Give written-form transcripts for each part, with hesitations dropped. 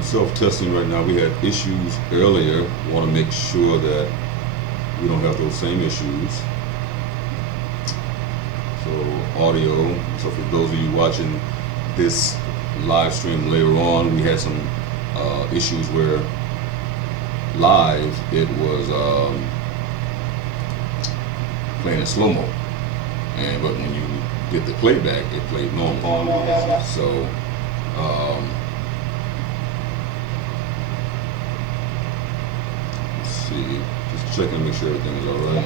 I'm self-testing right now. We had issues earlier. Want to make sure that we don't have those same issues. So audio. So for those of you watching this live stream later on, we had some issues where live it was playing in slow-mo, but when you did the playback, it played normal. So let's see, just checking to make sure everything is all right.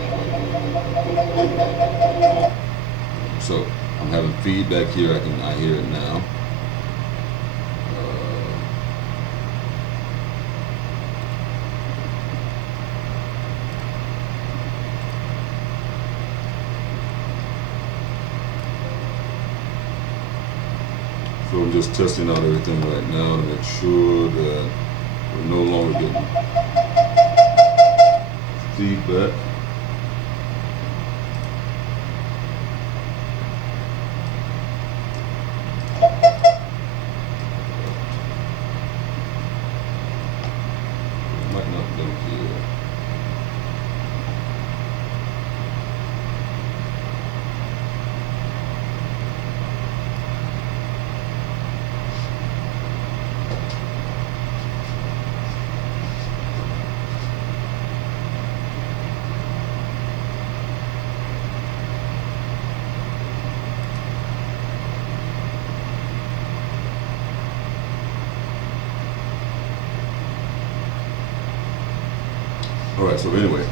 So I'm having feedback here. I hear it now. So I'm just testing out everything right now to make sure that we're no longer getting feedback. It might not be here. All right, so anyway,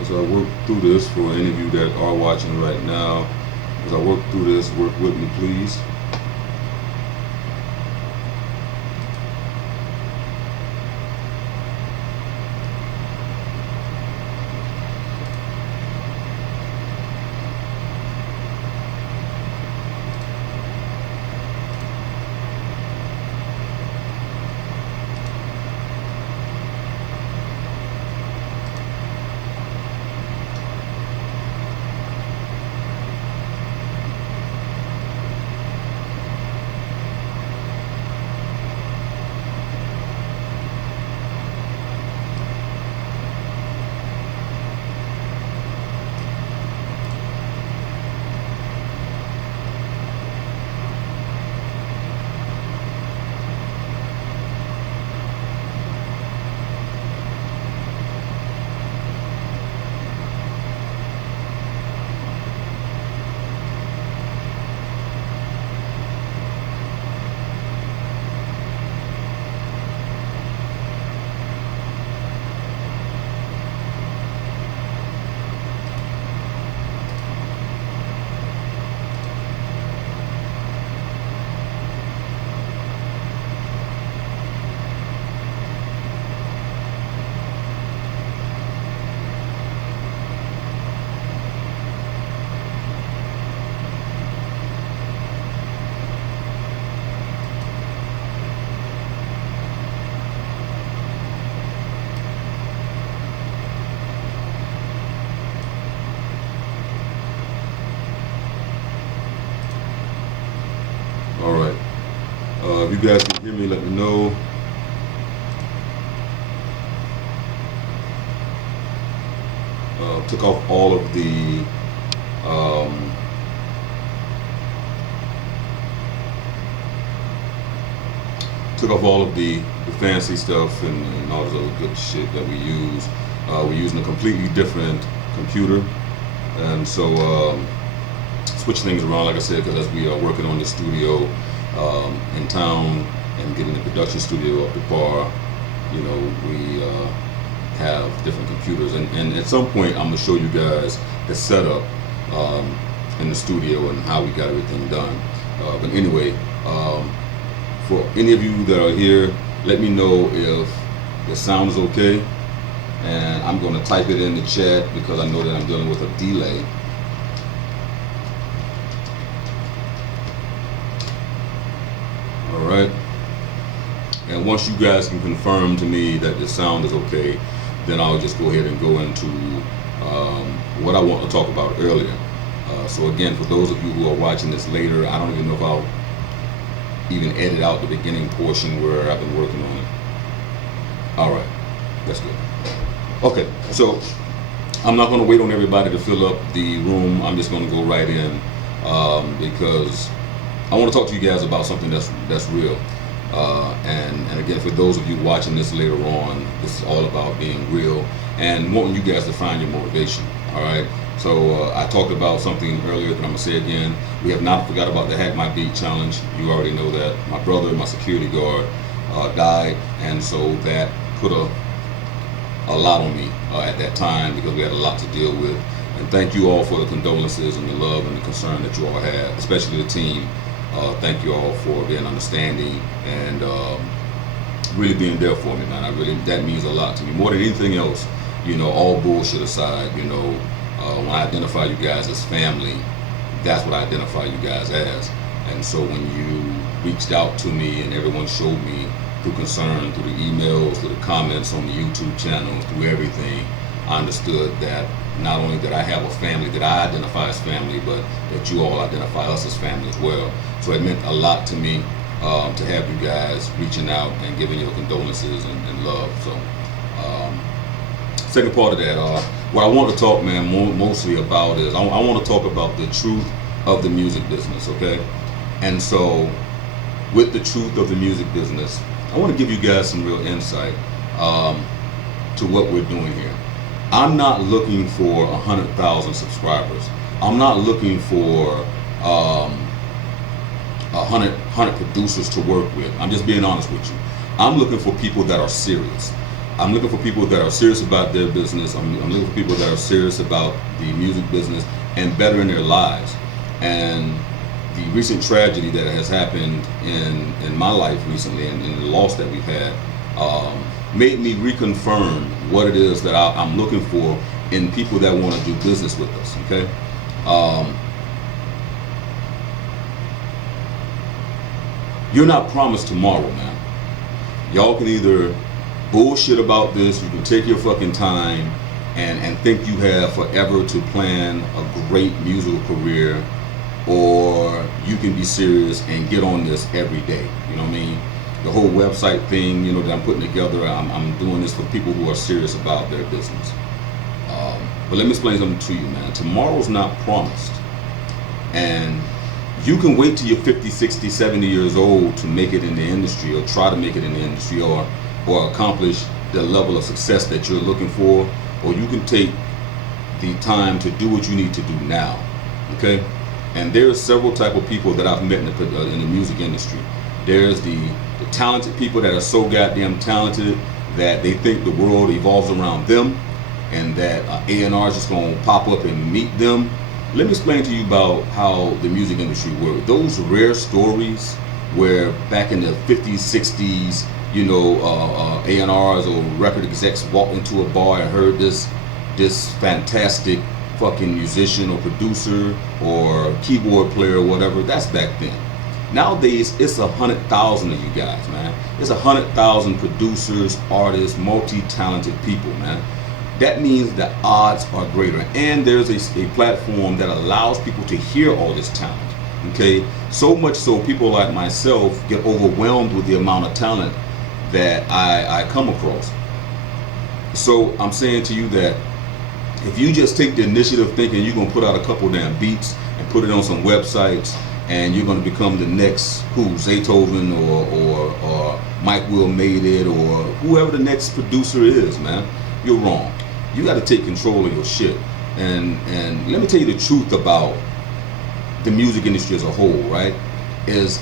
as I work through this, for any of you that are watching right now, as I work through this, work with me, please. All right. If you guys can hear me, let me know. Took off all of the fancy stuff and all this other good shit that we use. We're using a completely different computer, and so switch things around, like I said, because as we are working on the studio in town and getting the production studio up to par, you know, we have different computers, and at some point I'm gonna show you guys the setup in the studio and how we got everything done. But anyway, for any of you that are here, let me know if the sound is okay, and I'm going to type it in the chat because I know that I'm dealing with a delay. Alright, and once you guys can confirm to me that the sound is okay, then I'll just go ahead and go into what I want to talk about earlier. So again, for those of you who are watching this later, I don't even know if I'll even edit out the beginning portion where I've been working on it. All right, that's good. Okay, so I'm not going to wait on everybody to fill up the room. I'm just going to go right in because I want to talk to you guys about something that's real. And again, for those of you watching this later on, this is all about being real and wanting you guys to find your motivation. All right. So I talked about something earlier that I'm gonna say again. We have not forgot about the Hack My Beat challenge. You already know that. My brother, my security guard, died, and so that put a lot on me at that time because we had a lot to deal with. And thank you all for the condolences and the love and the concern that you all had, especially the team. Thank you all for being understanding and really being there for me, man. That means a lot to me. More than anything else, you know, all bullshit aside, you know, when I identify you guys as family, that's what I identify you guys as. And so when you reached out to me and everyone showed me through concern, through the emails, through the comments on the YouTube channel, through everything, I understood that not only that I have a family that I identify as family, but that you all identify us as family as well. So it meant a lot to me to have you guys reaching out and giving your condolences and love. So second part of that, what I want to talk, man, mostly about is I want to talk about the truth of the music business, okay? And so with the truth of the music business, I want to give you guys some real insight to what we're doing here. I'm not looking for 100,000 subscribers. I'm not looking for 100 producers to work with. I'm just being honest with you. I'm looking for people that are serious. I'm looking for people that are serious about their business. I'm looking for people that are serious about the music business and bettering their lives. And the recent tragedy that has happened in my life recently and the loss that we've had made me reconfirm what it is that I'm looking for in people that want to do business with us, okay? You're not promised tomorrow, man. Y'all can either bullshit about this, you can take your fucking time and think you have forever to plan a great musical career, or you can be serious and get on this every day. You know what I mean? The whole website thing, you know, that I'm putting together, I'm doing this for people who are serious about their business. But let me explain something to you, man. Tomorrow's not promised. And you can wait till you're 50, 60, 70 years old to make it in the industry, or try to make it in the industry, or accomplish the level of success that you're looking for, or you can take the time to do what you need to do now, okay? And there's several type of people that I've met in the music industry. There's the talented people that are so goddamn talented that they think the world evolves around them, and that A&R is just gonna pop up and meet them. Let me explain to you about how the music industry works. Those rare stories where back in the 50s, 60s, you know, A&Rs or record execs walked into a bar and heard this fantastic fucking musician or producer or keyboard player or whatever. That's back then. Nowadays, it's 100,000 of you guys, man. It's 100,000 producers, artists, multi-talented people, man. That means the odds are greater, and there's a platform that allows people to hear all this talent, okay? So much so people like myself get overwhelmed with the amount of talent that I come across. So I'm saying to you that if you just take the initiative thinking you're gonna put out a couple damn beats and put it on some websites and you're gonna become the next Zaytoven or Mike Will Made It or whoever the next producer is, man, you're wrong. You got to take control of your shit. And let me tell you the truth about the music industry as a whole, right? As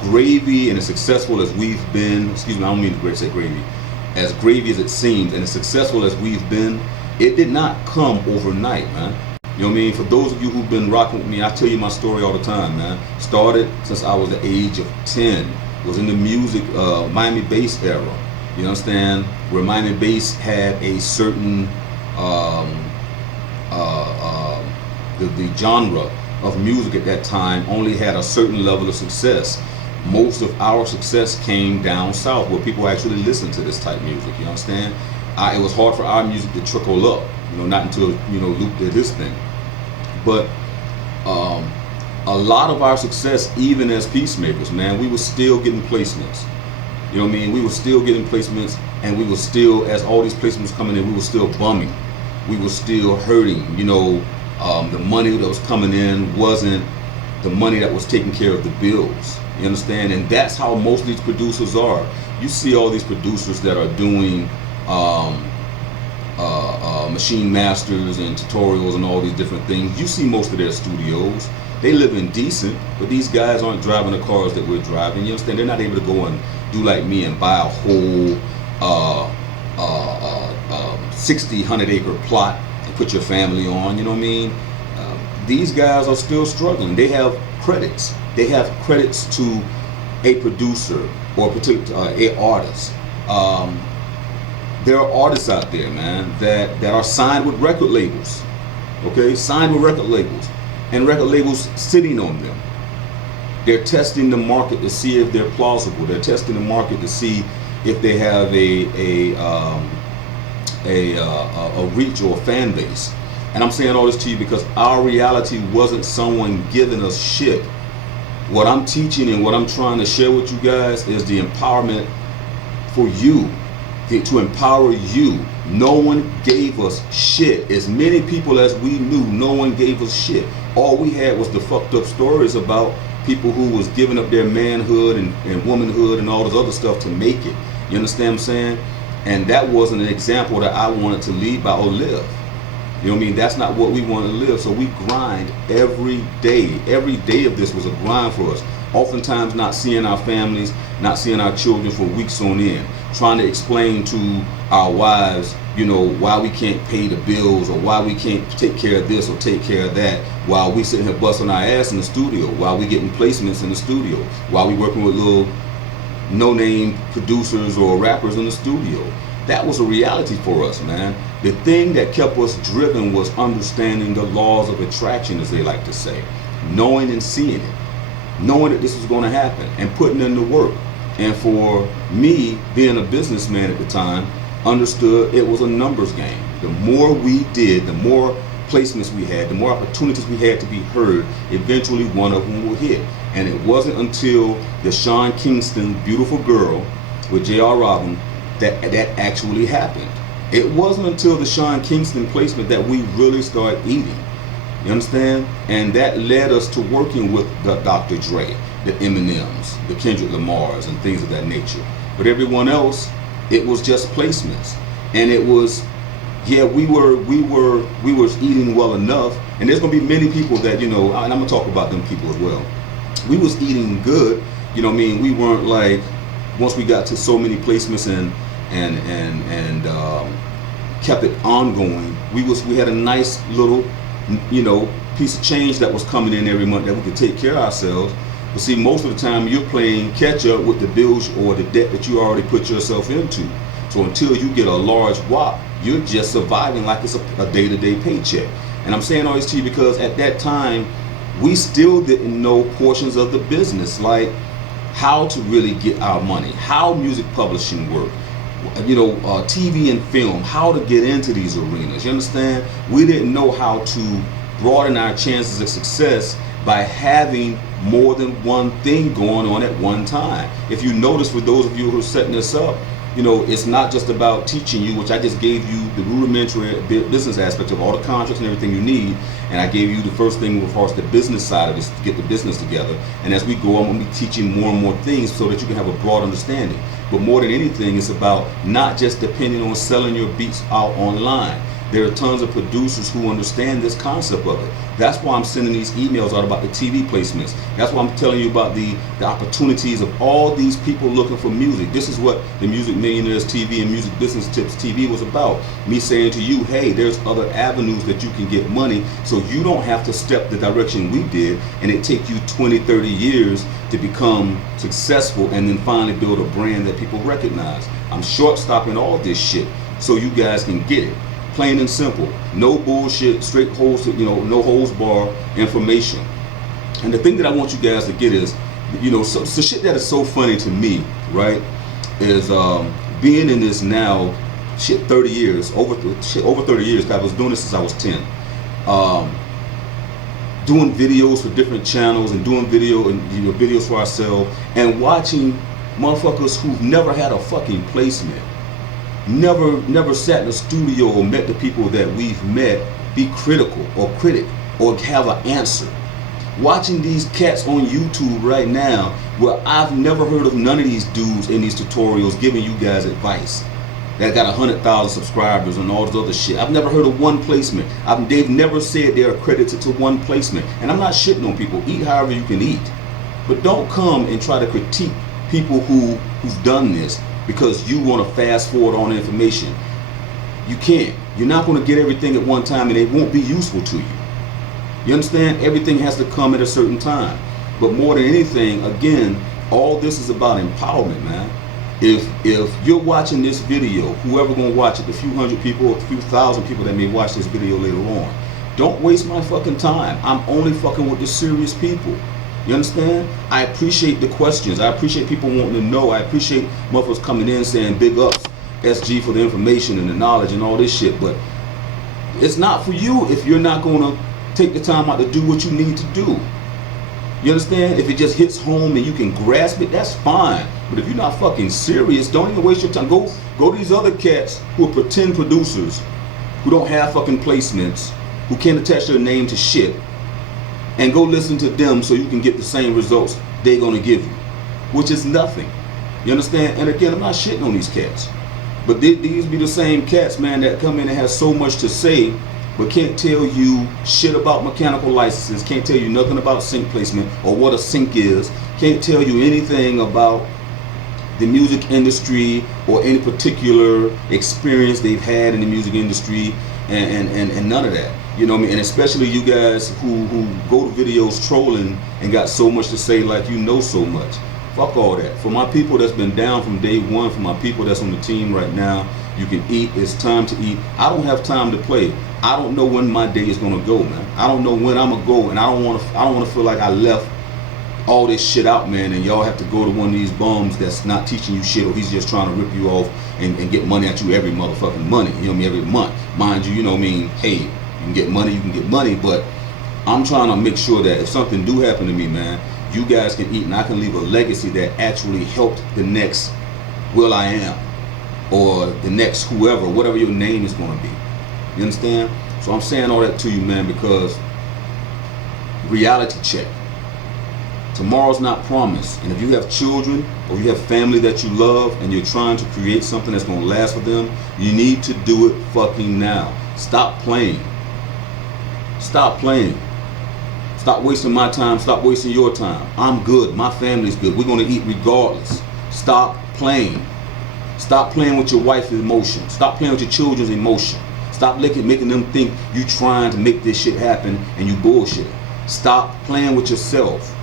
gravy and as successful as we've been, excuse me, I don't mean to say gravy, as gravy as it seems and as successful as we've been, it did not come overnight, man. You know what I mean? For those of you who've been rocking with me, I tell you my story all the time, man. Started since I was the age of 10. Was in the music Miami bass era. You understand? Where Miami bass had a certain the genre of music at that time only had a certain level of success. Most of our success came down south where people actually listened to this type of music. You understand? It was hard for our music to trickle up. You know, not until, you know, Luke did his thing. But Um, a lot of our success, even as peacemakers, man, we were still getting placements. You know what I mean? We were still getting placements, and we were still, as all these placements coming in, we were still bumming. We were still hurting. You know, the money that was coming in wasn't the money that was taking care of the bills. You understand? And that's how most of these producers are. You see all these producers that are doing machine masters and tutorials and all these different things. You see most of their studios. They live in decent, but these guys aren't driving the cars that we're driving. You understand? They're not able to go and do like me and buy a whole 60, 100-acre plot and put your family on. You know what I mean? These guys are still struggling. They have credits. They have credits to a producer or a particular a artist. There are artists out there, man, that are signed with record labels. Okay, signed with record labels, and record labels sitting on them. They're testing the market to see if they're plausible. They're testing the market to see if they have a reach or a fan base. And I'm saying all this to you because our reality wasn't someone giving us shit. What I'm teaching and what I'm trying to share with you guys is the empowerment for you, to empower you. No one gave us shit. As many people as we knew, no one gave us shit. All we had was the fucked up stories about people who was giving up their manhood and womanhood and all this other stuff to make it. You understand what I'm saying? And that wasn't an example that I wanted to lead by or live. You know what I mean? That's not what we want to live. So we grind every day. Every day of this was a grind for us. Oftentimes not seeing our families, not seeing our children for weeks on end. Trying to explain to our wives, you know, why we can't pay the bills or why we can't take care of this or take care of that, while we sitting here busting our ass in the studio, while we getting placements in the studio, while we working with little no-name producers or rappers in the studio. That was a reality for us, man. The thing that kept us driven was understanding the laws of attraction, as they like to say. Knowing and seeing it. Knowing that this was going to happen and putting in the work. And for me, being a businessman at the time, understood it was a numbers game. The more we did, the more placements we had, the more opportunities we had to be heard, eventually one of them will hit. And it wasn't until the Sean Kingston Beautiful Girl with R.I.P that actually happened. It wasn't until the Sean Kingston placement that we really started eating. You understand? And that led us to working with the Dr. Dre, the Eminems, the Kendrick Lamars, and things of that nature. But everyone else, it was just placements. And it was, yeah, we were eating well enough. And there's gonna be many people that, you know, and I'm gonna talk about them people as well. We was eating good, you know what I mean? We weren't like, once we got to so many placements and kept it ongoing, we had a nice little, you know, piece of change that was coming in every month that we could take care of ourselves. But see, most of the time you're playing catch up with the bills or the debt that you already put yourself into. So until you get a large whop, you're just surviving like it's a day-to-day paycheck. And I'm saying all this to you because at that time we still didn't know portions of the business, like how to really get our money, how music publishing worked, you know, TV and film, how to get into these arenas. You understand? We didn't know how to broaden our chances of success by having more than one thing going on at one time. If you notice, for those of you who are setting this up, you know, it's not just about teaching you, which I just gave you the rudimentary business aspect of all the contracts and everything you need, and I gave you the first thing as far as the business side of this to get the business together. And as we go, I'm going to be teaching more and more things so that you can have a broad understanding. But more than anything, it's about not just depending on selling your beats out online. There are tons of producers who understand this concept of it. That's why I'm sending these emails out about the TV placements. That's why I'm telling you about the opportunities of all these people looking for music. This is what the Music Millionaires TV and Music Business Tips TV was about. Me saying to you, hey, there's other avenues that you can get money, so you don't have to step the direction we did and it take you 20, 30 years to become successful and then finally build a brand that people recognize. I'm short stopping all this shit so you guys can get it. Plain and simple, no bullshit, straight holes, you know, no holes bar information. And the thing that I want you guys to get is, you know, so shit that is so funny to me, right, is being in this now, shit, 30 years, over 30 years, 'cause I was doing this since I was 10. doing videos for different channels and doing videos for ourselves, and watching motherfuckers who've never had a fucking placement, never sat in a studio or met the people that we've met, be critical or critic or have an answer. Watching these cats on YouTube right now, where I've never heard of none of these dudes in these tutorials giving you guys advice, that got 100,000 subscribers and all this other shit. I've never heard of one placement. They've never said they're accredited to one placement. And I'm not shitting on people. Eat however you can eat. But don't come and try to critique people who've done this because you want to fast forward on information. You can't. You're not going to get everything at one time, and it won't be useful to you. You understand? Everything has to come at a certain time. But more than anything, again, all this is about empowerment, man. If you're watching this video, whoever gonna watch it, the few hundred people or a few thousand people that may watch this video later on, don't waste my fucking time. I'm only fucking with the serious people. You understand? I appreciate the questions. I appreciate people wanting to know. I appreciate motherfuckers coming in saying big ups, SG, for the information and the knowledge and all this shit. But it's not for you if you're not gonna take the time out to do what you need to do. You understand? If it just hits home and you can grasp it, that's fine. But if you're not fucking serious, don't even waste your time. Go to these other cats who are pretend producers, who don't have fucking placements, who can't attach their name to shit, and go listen to them so you can get the same results they're gonna give you, which is nothing. You understand? And again, I'm not shitting on these cats, but these be the same cats, man, that come in and have so much to say, but can't tell you shit about mechanical licenses, can't tell you nothing about sync placement or what a sync is, can't tell you anything about the music industry or any particular experience they've had in the music industry, and none of that. You know what I mean? And especially you guys who go to videos trolling and got so much to say, like you know so much. Fuck all that. For my people that's been down from day one, for my people that's on the team right now, you can eat. It's time to eat. I don't have time to play. I don't know when my day is gonna go, man. I don't know when I'm gonna go, and I don't wanna feel like I left all this shit out, man, and y'all have to go to one of these bums that's not teaching you shit, or he's just trying to rip you off and get money at you every motherfucking money. You know what I mean? Every month, mind you. You know what I mean? Hey, you can get money, but I'm trying to make sure that if something do happen to me, man, you guys can eat, and I can leave a legacy that actually helped the next Will I Am, or the next whoever, whatever your name is going to be. You understand? So I'm saying all that to you, man, because reality check. Tomorrow's not promised. And if you have children or you have family that you love and you're trying to create something that's going to last for them, you need to do it fucking now. Stop playing. Stop playing. Stop wasting my time. Stop wasting your time. I'm good. My family's good. We're going to eat regardless. Stop playing. Stop playing with your wife's emotion. Stop playing with your children's emotion. Stop making them think you trying to make this shit happen and you bullshit. Stop playing with yourself.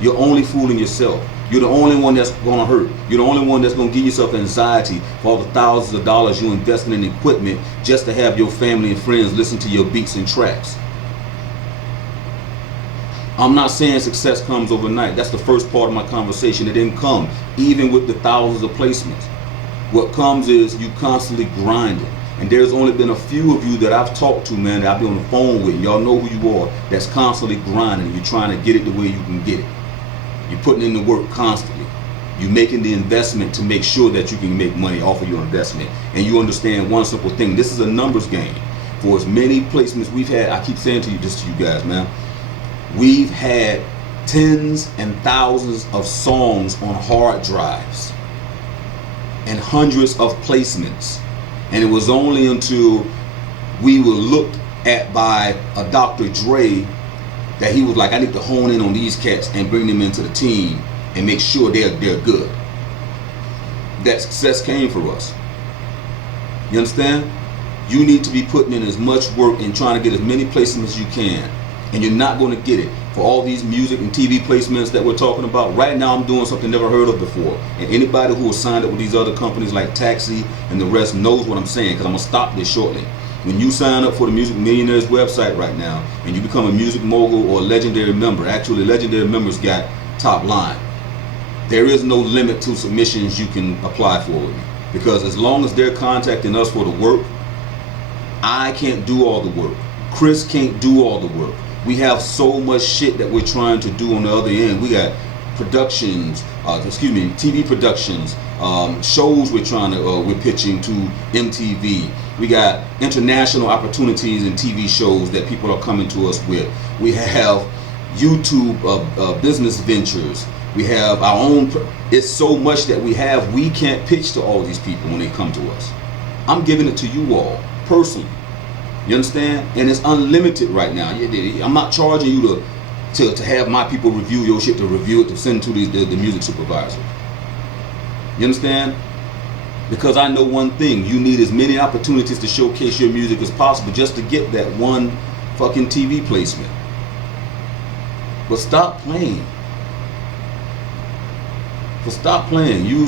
You're only fooling yourself. You're the only one that's gonna hurt. You're the only one that's gonna give yourself anxiety for all the thousands of dollars you investing in equipment just to have your family and friends listen to your beats and tracks. I'm not saying success comes overnight. That's the first part of my conversation. It didn't come, even with the thousands of placements. What comes is you constantly grinding. And there's only been a few of you that I've talked to, man, that I've been on the phone with. Y'all know who you are. That's constantly grinding. You're trying to get it the way you can get it. You're putting in the work constantly. You're making the investment to make sure that you can make money off of your investment. And you understand one simple thing. This is a numbers game. For as many placements we've had, I keep saying to you, just to you guys, man, we've had tens and thousands of songs on hard drives and hundreds of placements. And it was only until we were looked at by a Dr. Dre that he was like, I need to hone in on these cats and bring them into the team and make sure they're good. That success came for us. You understand? You need to be putting in as much work and trying to get as many placements as you can. And you're not going to get it. For all these music and TV placements that we're talking about, right now I'm doing something never heard of before. And anybody who has signed up with these other companies like Taxi and the rest knows what I'm saying, because I'm going to stop this shortly. When you sign up for the Music Millionaires website right now and you become a music mogul or a legendary member, actually legendary members got top line. There is no limit to submissions you can apply for with me, because as long as they're contacting us for the work, I can't do all the work. Chris can't do all the work. We have so much shit that we're trying to do on the other end. We got productions, TV productions, shows we're pitching to MTV. We got international opportunities and TV shows that people are coming to us with. We have YouTube business ventures. We have our own. It's so much that we have. We can't pitch to all these people when they come to us. I'm giving it to you all personally. You understand? And it's unlimited right now. I'm not charging you to have my people review your shit, to review it, to send to the music supervisor. You understand? Because I know one thing: you need as many opportunities to showcase your music as possible just to get that one fucking TV placement. But stop playing. Stop playing. You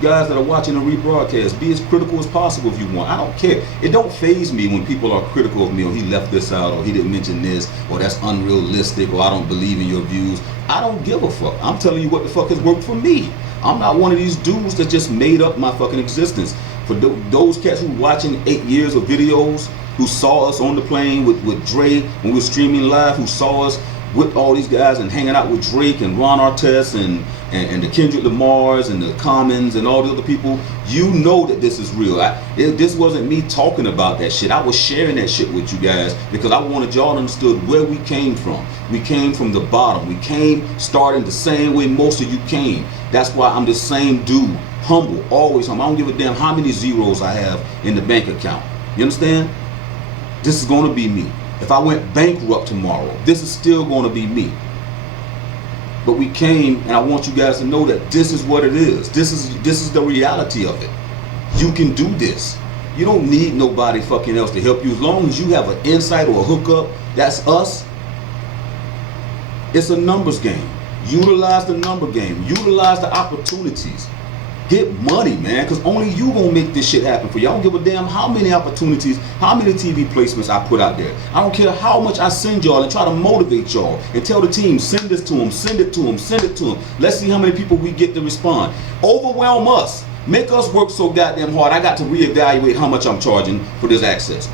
guys that are watching the rebroadcast, be as critical as possible if you want. I don't care. It don't faze me when people are critical of me, or he left this out, or he didn't mention this, or that's unrealistic, or I don't believe in your views. I don't give a fuck. I'm telling you what the fuck has worked for me. I'm not one of these dudes that just made up my fucking existence. For those cats who watching 8 years of videos, who saw us on the plane with Dre when we were streaming live, who saw us with all these guys and hanging out with Drake and Ron Artest and the Kendrick Lamars and the Commons and all the other people, you know that this is real. This wasn't me talking about that shit. I was sharing that shit with you guys because I wanted y'all to understand where we came from. We came from the bottom. We came starting the same way most of you came. That's why I'm the same dude, humble, always humble. I don't give a damn how many zeros I have in the bank account. You understand? This is going to be me. If I went bankrupt tomorrow, this is still going to be me. But we came, and I want you guys to know that this is what it is. This is the reality of it. You can do this. You don't need nobody fucking else to help you. As long as you have an insight or a hookup, that's us. It's a numbers game. Utilize the number game. Utilize the opportunities. Get money, man, because only you gonna make this shit happen for you. I don't give a damn how many opportunities, how many TV placements I put out there. I don't care how much I send y'all and try to motivate y'all and tell the team, send this to them, send it to them, send it to them. Let's see how many people we get to respond. Overwhelm us. Make us work so goddamn hard. I got to reevaluate how much I'm charging for this access.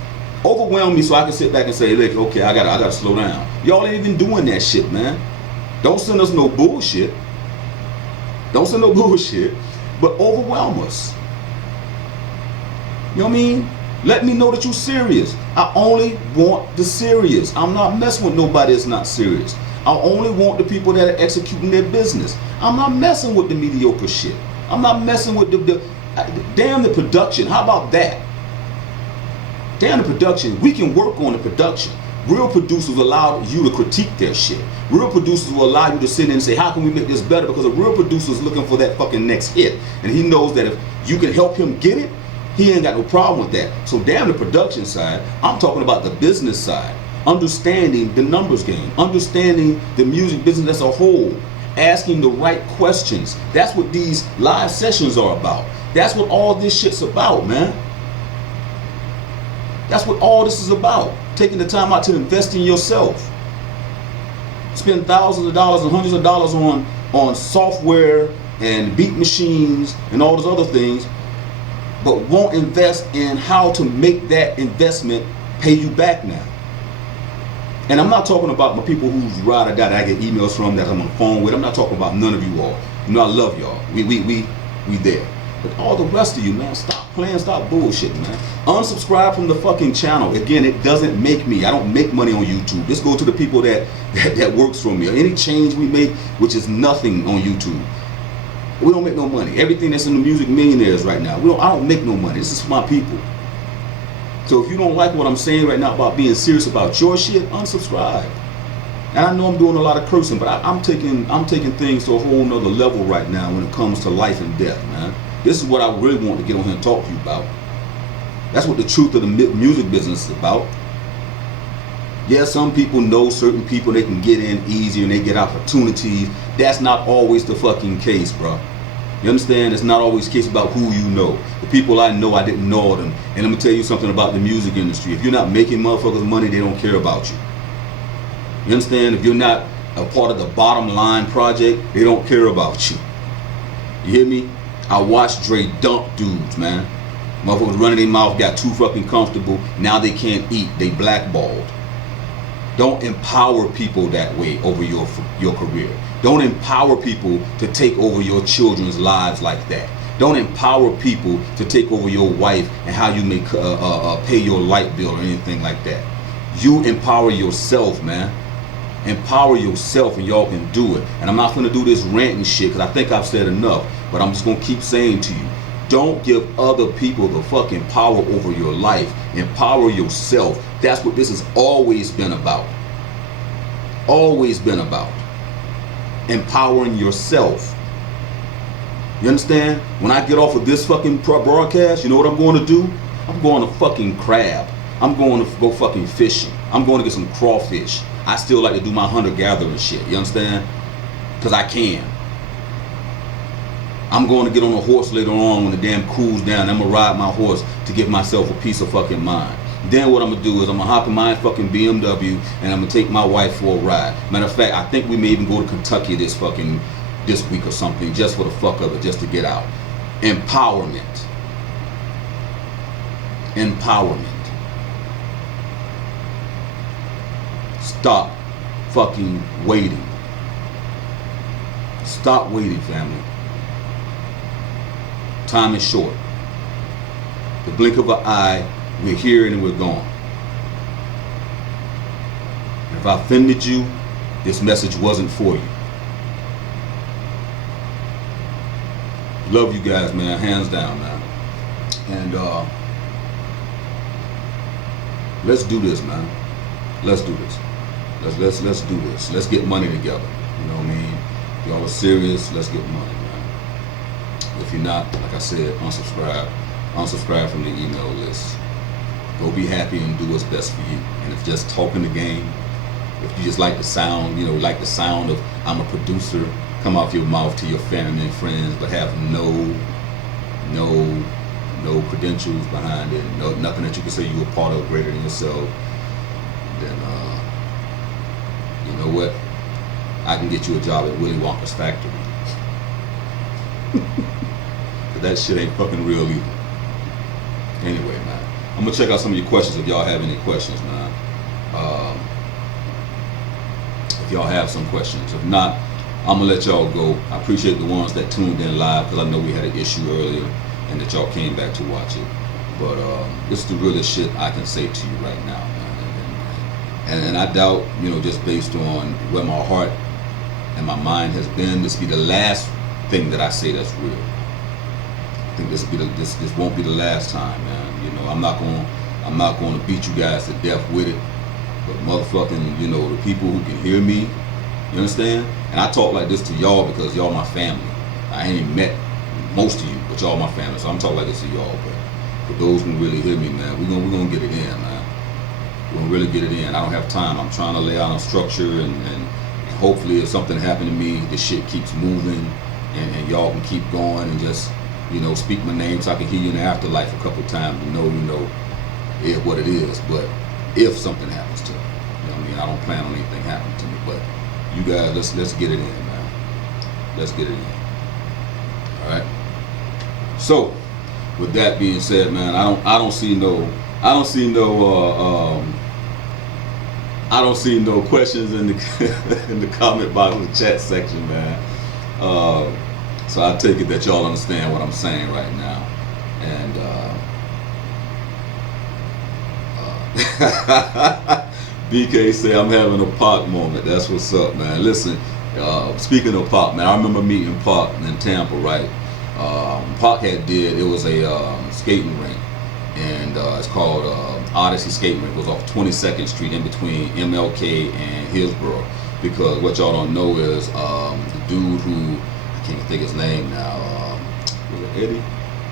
Overwhelm me so I can sit back and say, look, okay, I gotta slow down. Y'all ain't even doing that shit, man. Don't send us no bullshit. Don't send no bullshit. But overwhelm us. You know what I mean? Let me know that you're serious. I only want the serious. I'm not messing with nobody that's not serious. I only want the people that are executing their business. I'm not messing with the mediocre shit. I'm not messing with damn the production. How about that? Damn the production. We can work on the production. Real producers allow you to critique their shit. Real producers will allow you to sit in and say, how can we make this better? Because a real producer is looking for that fucking next hit. And he knows that if you can help him get it, he ain't got no problem with that. So damn the production side, I'm talking about the business side. Understanding the numbers game. Understanding the music business as a whole. Asking the right questions. That's what these live sessions are about. That's what all this shit's about, man. That's what all this is about. Taking the time out to invest in yourself. Spend thousands of dollars and hundreds of dollars on software and beat machines and all those other things, but won't invest in how to make that investment pay you back now. And I'm not talking about my people who's ride or die that I get emails from, that I'm on the phone with. I'm not talking about none of you all. You know I love y'all. We there. But all the rest of you, man, stop playing, stop bullshitting, man. Unsubscribe from the fucking channel. Again, it doesn't make me. I don't make money on YouTube. This goes to the people that works for me. Any change we make, which is nothing on YouTube, we don't make no money. Everything that's in the Music Millionaires right now, I don't make no money. This is for my people. So if you don't like what I'm saying right now about being serious about your shit, unsubscribe. And I know I'm doing a lot of cursing, but I'm taking things to a whole nother level right now when it comes to life and death, man. This is what I really want to get on here and talk to you about. That's what the truth of the music business is about. Yeah, some people know certain people, they can get in easier and they get opportunities. That's not always the fucking case, bro. You understand? It's not always the case about who you know. The people I know, I didn't know them. And let me tell you something about the music industry. If you're not making motherfuckers money, they don't care about you. You understand? If you're not a part of the bottom line project, they don't care about you. You hear me? I watched Dre dump dudes, man. Motherfuckers running their mouth, got too fucking comfortable. Now they can't eat. They blackballed. Don't empower people that way over your career. Don't empower people to take over your children's lives like that. Don't empower people to take over your wife and how you may pay your light bill or anything like that. You empower yourself, man. Empower yourself, and y'all can do it. And I'm not going to do this ranting shit because I think I've said enough, but I'm just going to keep saying to you, don't give other people the fucking power over your life. Empower yourself. That's what this has always been about. Always been about. Empowering yourself. You understand? When I get off of this fucking broadcast, you know what I'm going to do? I'm going to fucking crab. I'm going to go fucking fishing. I'm going to get some crawfish. I still like to do my hunter-gathering shit. You understand? Because I can. I'm going to get on a horse later on when the damn cools down. I'm going to ride my horse to give myself a peace of fucking mind. Then what I'm going to do is I'm going to hop in my fucking BMW and I'm going to take my wife for a ride. Matter of fact, I think we may even go to Kentucky this week or something, just for the fuck of it, just to get out. Empowerment. Empowerment. Stop fucking waiting. Stop waiting, family. Time is short. The blink of an eye, we're here and we're gone. And if I offended you, this message wasn't for you. Love you guys, man. Hands down, man. And let's do this, man. Let's do this. Let's do this. Let's get money together. You know what I mean? If y'all are serious, let's get money, man. If you're not, like I said, unsubscribe. Unsubscribe from the email list. Go be happy and do what's best for you. And if just talking the game, if you just like the sound, you know, like the sound of I'm a producer, come off your mouth to your family and friends, but have no credentials behind it, nothing that you can say you're a part of greater than yourself, then you know what? I can get you a job at Willy Wonka's factory. But that shit ain't fucking real either. Anyway, man, I'm gonna check out some of your questions if y'all have any questions, man. If y'all have some questions. If not, I'm gonna let y'all go. I appreciate the ones that tuned in live because I know we had an issue earlier and that y'all came back to watch it. But this is the realest shit I can say to you right now, man. And I doubt, you know, just based on where my heart and my mind has been, this will be the last thing that I say that's real. I think this won't be the last time, man. You know, I'm not going to beat you guys to death with it. But motherfucking, you know, the people who can hear me, you understand? And I talk like this to y'all because y'all my family. I ain't met most of you, but y'all my family. So I'm talking like this to y'all. But for those who really hear me, man, we're gonna get it in, man. We're gonna really get it in. I don't have time. I'm trying to lay out a structure and hopefully if something happened to me, this shit keeps moving and y'all can keep going and just, you know, speak my name so I can hear you in the afterlife a couple of times and you know it what it is. But if something happens to me, you know what I mean? I don't plan on anything happening to me, but you guys, let's get it in, man. Let's get it in. All right. So, with that being said, man, I don't see no questions in the in the comment box or the chat section, man. So I take it that y'all understand what I'm saying right now, and BK say I'm having a Pac moment. That's what's up, man. Listen, speaking of Pac, man, I remember meeting Pac in Tampa, right? Pac it was a skating rink, and it's called Odyssey Skating Rink. It was off 22nd Street in between MLK and Hillsborough. Because what y'all don't know is the dude who, I can't think his name now, was it Eddie?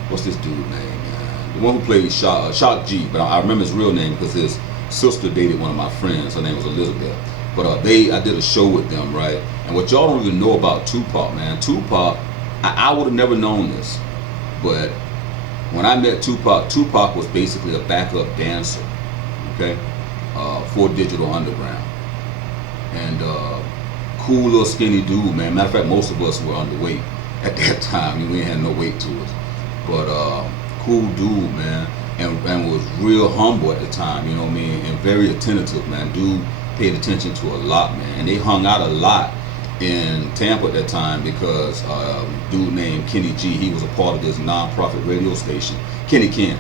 What's this dude's name, man? The one who played Shock G, but I remember his real name because his sister dated one of my friends. Her name was Elizabeth. But I did a show with them, right? And what y'all don't even know about Tupac, man, Tupac, I would have never known this, but when I met Tupac was basically a backup dancer, okay, for Digital Underground. And cool little skinny dude, man. Matter of fact, most of us were underweight at that time. I mean, we ain't had no weight to us. But cool dude, man. And was real humble at the time, you know what I mean? And very attentive, man. Dude paid attention to a lot, man. And they hung out a lot in Tampa at that time because dude named Kenny G, he was a part of this non-profit radio station. Kenny Ken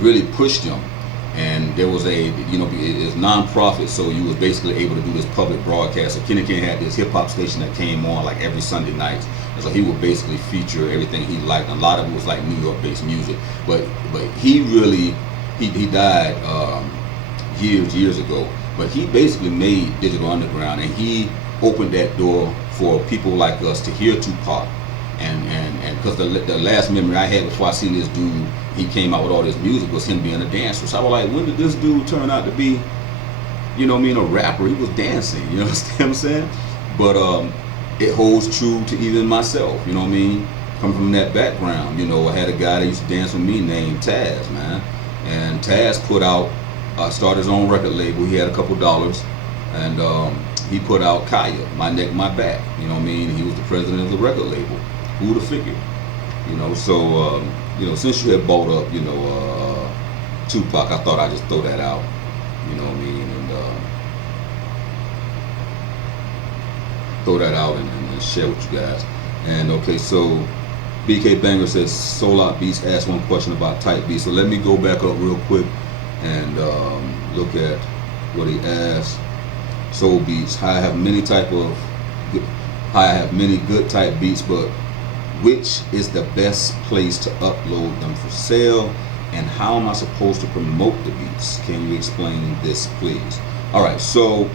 really pushed him. And there was it's non-profit, so you was basically able to do this public broadcast. So Kenny Ken had this hip-hop station that came on like every Sunday night. And so he would basically feature everything he liked. A lot of it was like New York-based music. But he really, he died years ago. But he basically made Digital Underground, and he opened that door for people like us to hear Tupac. And because the last memory I had before I seen this dude, he came out with all this music, was him being a dancer. So I was like, when did this dude turn out to be, a rapper? He was dancing, you understand what I'm saying? But it holds true to even myself, you know what I mean? Coming from that background, I had a guy that used to dance with me named Taz, man. And Taz put out, started his own record label. He had a couple dollars, and he put out Kaya, My Neck, My Back, you know what I mean? He was the president of the record label. Who would have figured? So since you had bought up, Tupac, I thought I'd just throw that out, you know what I mean, and throw that out and share with you guys. And okay, so BK Banger says Soul Out Beats asked one question about type beats. So let me go back up real quick and look at what he asked. Soul Beats. I have many good type beats, but which is the best place to upload them for sale, and how am I supposed to promote the beats? Can you explain this, please? All right, so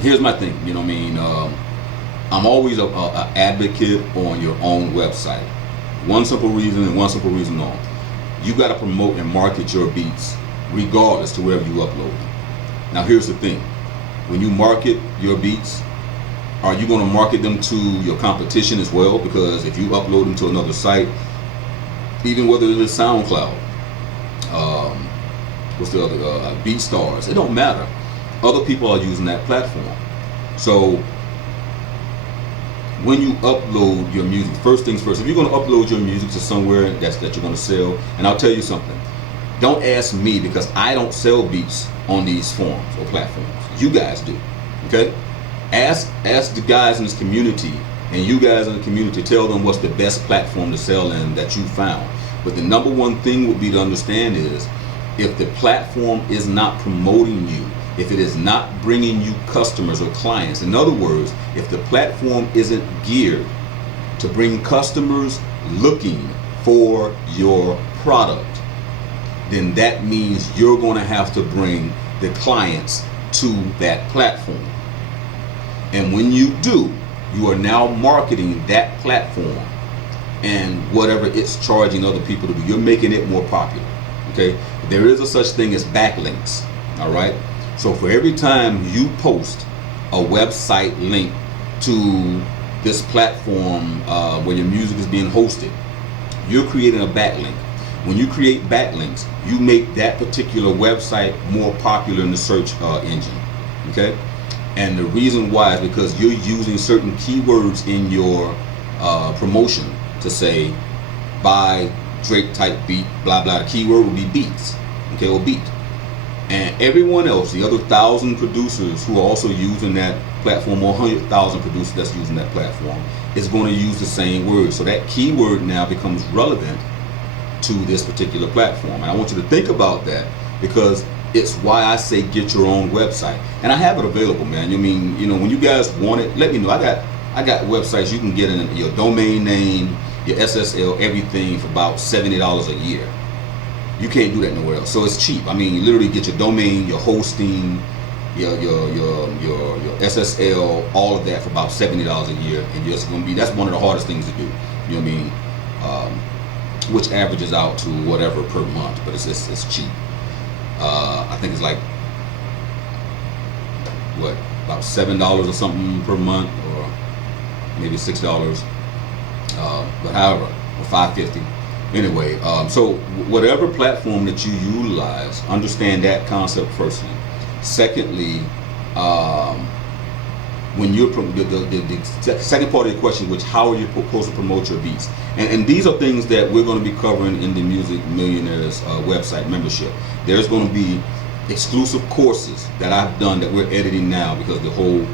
here's my thing, you know what I mean? I'm always an advocate on your own website. One simple reason and one simple reason only. You got to promote and market your beats regardless to wherever you upload them. Now here's the thing. When you market your beats, are you going to market them to your competition as well? Because if you upload them to another site, even whether it is SoundCloud, what's the other, BeatStars, it don't matter. Other people are using that platform. So when you upload your music, first things first, if you're going to upload your music to somewhere that you're going to sell, and I'll tell you something, don't ask me because I don't sell beats on these forums or platforms. You guys do, okay? Ask the guys in this community, and you guys in the community, tell them what's the best platform to sell in that you found. But the number one thing would be to understand is, if the platform is not promoting you, if it is not bringing you customers or clients, in other words, if the platform isn't geared to bring customers looking for your product, then that means you're going to have to bring the clients to that platform. And when you do, you are now marketing that platform and whatever it's charging other people to do. You're making it more popular. Okay? There is a such thing as backlinks. All right? So for every time you post a website link to this platform where your music is being hosted, you're creating a backlink. When you create backlinks, you make that particular website more popular in the search engine. Okay? And the reason why is because you're using certain keywords in your promotion to say, buy Drake type beat, blah, blah. The keyword will be beats, okay, or beat. And everyone else, the other 1,000 producers who are also using that platform, or 100,000 producers that's using that platform, is going to use the same word. So that keyword now becomes relevant to this particular platform. And I want you to think about that, because it's why I say get your own website. And I have it available, man. You mean, when you guys want it, let me know. I got websites you can get in your domain name, your SSL, everything for about $70 a year. You can't do that nowhere else. So it's cheap. I mean, you literally get your domain, your hosting, your SSL, all of that for about $70 a year. And that's one of the hardest things to do. You know what I mean? Which averages out to whatever per month, but it's cheap. I think it's like about $7 or something per month, or maybe $6. But however, or $5.50. Anyway, so whatever platform that you utilize, understand that concept firstly. Secondly, when you're the second part of your question, which how are you supposed to promote your beats? And these are things that we're going to be covering in the Music Millionaires website membership. There's going to be exclusive courses that I've done that we're editing now because the whole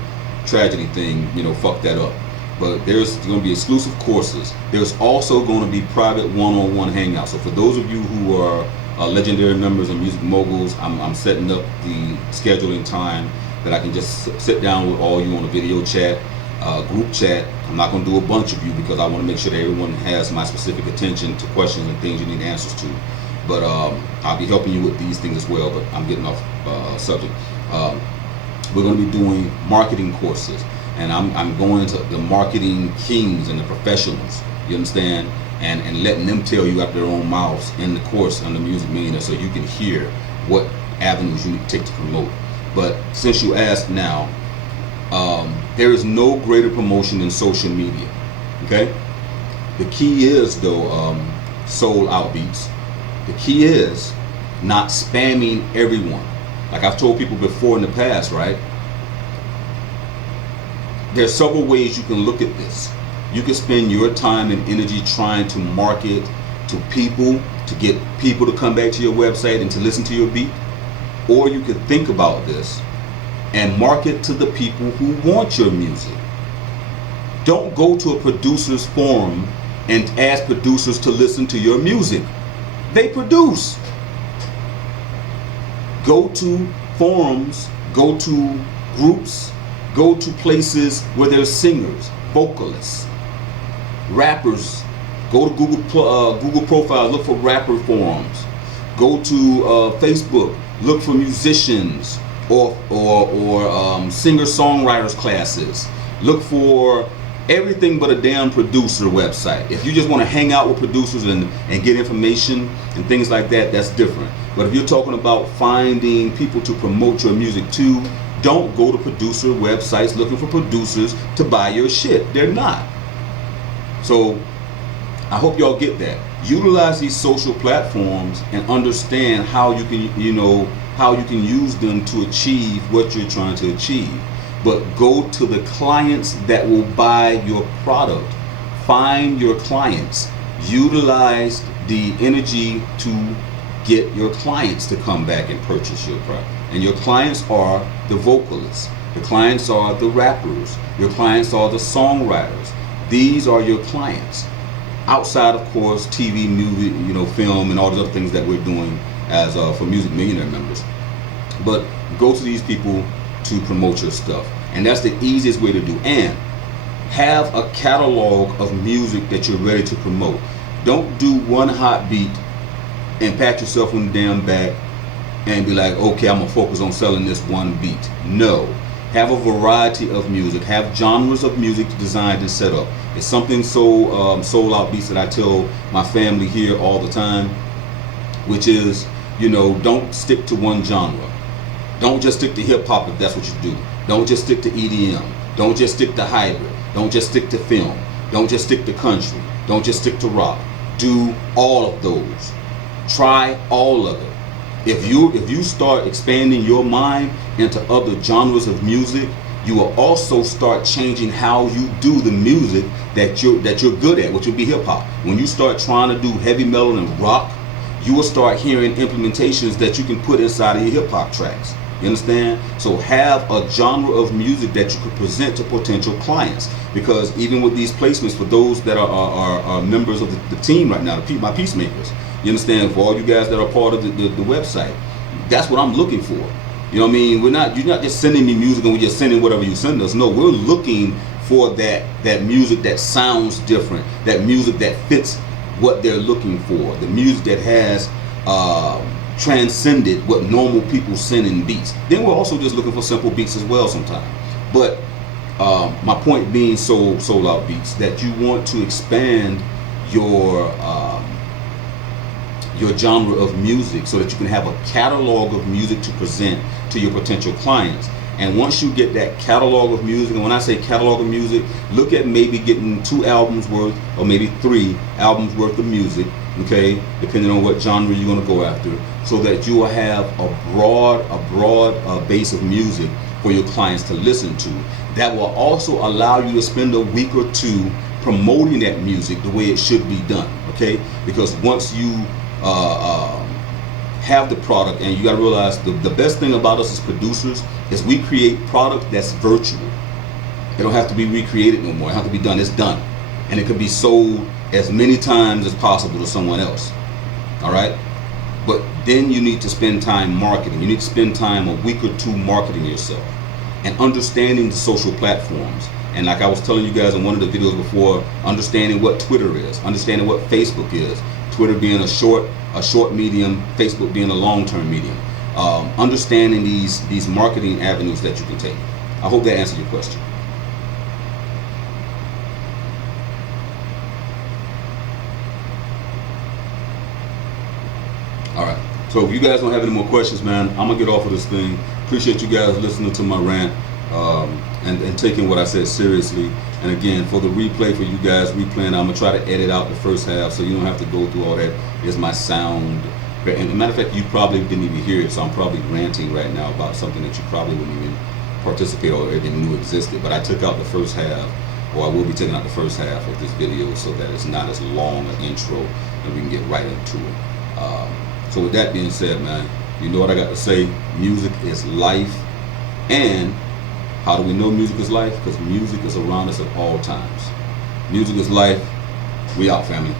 tragedy thing, fucked that up. But there's going to be exclusive courses. There's also going to be private one-on-one hangouts. So for those of you who are legendary members of Music Moguls, I'm setting up the scheduling time that I can just sit down with all you on a video chat, group chat. I'm not going to do a bunch of you because I want to make sure that everyone has my specific attention to questions and things you need answers to. But I'll be helping you with these things as well, but I'm getting off subject. We're going to be doing marketing courses, and I'm going to the marketing kings and the professionals, you understand, and letting them tell you out their own mouths in the course on the Music Millionaire so you can hear what avenues you need to take to promote. But since you asked now, there is no greater promotion than social media, okay? The key is, though, soul out beats. The key is not spamming everyone. Like I've told people before in the past, right? There's several ways you can look at this. You can spend your time and energy trying to market to people, to get people to come back to your website and to listen to your beat. Or you could think about this and market to the people who want your music. Don't go to a producer's forum and ask producers to listen to your music. They produce. Go to forums, go to groups, go to places where there's singers, vocalists, rappers. Go to Google profiles, look for rapper forums. Go to Facebook, look for musicians or singer-songwriters classes. Look for everything but a damn producer website. If you just want to hang out with producers and get information and things like that, that's different. But if you're talking about finding people to promote your music to, don't go to producer websites looking for producers to buy your shit. They're not. So I hope y'all get that. Utilize these social platforms and understand how you can, how you can use them to achieve what you're trying to achieve. But go to the clients that will buy your product. Find your clients. Utilize the energy to get your clients to come back and purchase your product. And your clients are the vocalists. The clients are the rappers. Your clients are the songwriters. These are your clients. Outside, of course, TV, movie, film, and all the other things that we're doing as for Music Millionaire members. But go to these people to promote your stuff, and that's the easiest way to do. And have a catalog of music that you're ready to promote. Don't do one hot beat and pat yourself on the damn back and be like, okay, I'm gonna focus on selling this one beat. No, have a variety of music. Have genres of music designed and set up. It's something so soul out beats that I tell my family here all the time, which is, don't stick to one genre. Don't just stick to hip hop if that's what you do. Don't just stick to EDM. Don't just stick to hybrid. Don't just stick to film. Don't just stick to country. Don't just stick to rock. Do all of those. Try all of it. If you start expanding your mind into other genres of music, you will also start changing how you do the music that you're good at, which would be hip hop. When you start trying to do heavy metal and rock, you will start hearing implementations that you can put inside of your hip hop tracks. You understand? So have a genre of music that you could present to potential clients. Because even with these placements, for those that are members of the team right now, my peacemakers, you understand? For all you guys that are part of the website, that's what I'm looking for. You know what I mean? You're not just sending me music and we're just sending whatever you send us. No, we're looking for that music that sounds different, that music that fits what they're looking for, the music that has transcended what normal people send in beats. Then we're also just looking for simple beats as well sometimes. But my point being soul out beats, that you want to expand your genre of music so that you can have a catalog of music to present to your potential clients. And once you get that catalog of music, and when I say catalog of music, look at maybe getting 2 albums worth or maybe 3 albums worth of music, okay, depending on what genre you're going to go after, so that you will have a broad base of music for your clients to listen to. That will also allow you to spend a week or 2 promoting that music the way it should be done, okay? Because once you have the product, and you got to realize the best thing about us as producers is we create product that's virtual. It don't have to be recreated no more. It have to be done. It's done, and it can be sold as many times as possible to someone else. All right, but then you need to spend time marketing. You need to spend time, a week or two, marketing yourself and understanding the social platforms. And like I was telling you guys in one of the videos before, understanding what Twitter is, understanding what Facebook is. Twitter being a short medium, Facebook being a long-term medium. Understanding these marketing avenues that you can take. I hope that answered your question. All right. So if you guys don't have any more questions, man, I'm gonna get off of this thing. Appreciate you guys listening to my rant and taking what I said seriously. And again, for the replay, for you guys replaying, I'm gonna try to edit out the first half so you don't have to go through all that. Is my sound? And as a matter of fact, you probably didn't even hear it, so I'm probably ranting right now about something that you probably wouldn't even participate or even knew existed. But I took out the first half, or I will be taking out the first half of this video so that it's not as long an intro and we can get right into it. So with that being said, man, you know what I got to say. Music is life. And how do we know music is life? Because music is around us at all times. Music is life. We out, family.